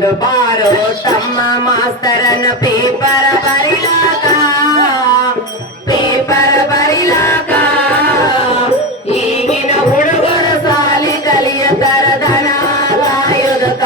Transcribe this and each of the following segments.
ತಕೊಂಡು ಬಾರೋ ತಮ್ಮ ಮಾಸ್ತರನ ಪೇಪರ್ ಬರಿಲಾಕ ಈಗಿನ ಹುಡುಗರು ಸಾಲಿ ಕಲಿಯತರ ದನ ಕಾಯುವುದಕ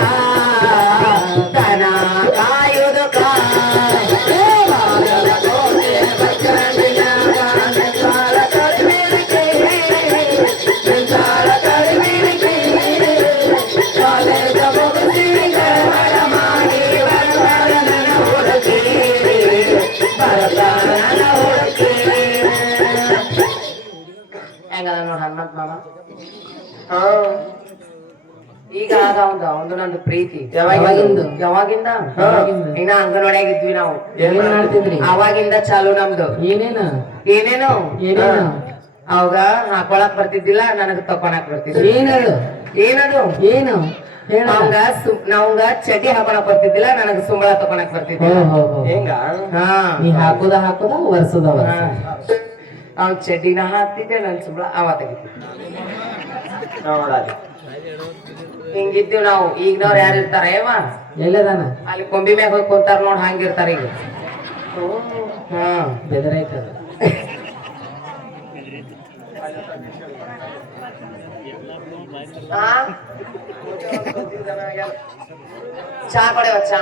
ಹೆಂಗದ ನೋಡ ಹನುಮಂತ ಮಾಮ. ಈಗ ಆದ ಒಂದು ನಂದು ಪ್ರೀತಿ ಯಾವಾಗಿಂದ ಇನ್ನ ಅಂಗನವಾಡಿಯಾಗಿದ್ವಿ ನಾವು. ಏನ್ ಮಾಡ್ತಿದ್ರಿ ಅವಾಗಿಂದ ಚಾಲು ನಮ್ದು. ಏನೇನು ಅವಾಗ ಹಾಕೊಳಕ್ ಬರ್ತಿದ್ದಿಲ್ಲ, ನನಗ್ ತಕೊಳಕ್ ಬರ್ತಿದ್ದಿಲ್ಲ. ಏನದು ಏನು ನಾವಂಗ ಚಡ್ಡಿ ಹಾಕೊಳಕ್ ಬರ್ತಿದ್ದಿಲ್ಲ, ನನಗ್ ಸುಂಬಳ ತಕೊಳಕ್ ಬರ್ತಿದ್ದಿಲ್ಲ. ಹೆಂಗ ನೀ ಹಾಕುದ ವರ್ಷದ ಅವ್ನ್ ಚಡ್ಡಿನ ಹಾಕ್ತಿದ್ದೆ, ನನ್ ಸುಂಬಳ ಅವ ತೆಗಿತಿದ್ದೆ. ಹಿಂಗಿದ್ದೀವ್ ನಾವು. ಈಗಿನವ್ರು ಯಾರು ಇರ್ತಾರ ಏವ ಎಲ್ಲದಾನ ಅಲ್ಲಿ ಕೊಂಬಿ ಮ್ಯಾಗ ಹೋಗಿ ಕುಂತಾರ ನೋಡ್, ಹಂಗಿರ್ತಾರ ಈಗ. ಬೆದರೈತದ. ಚಾ ಕೊಡೆವ ಚಾ.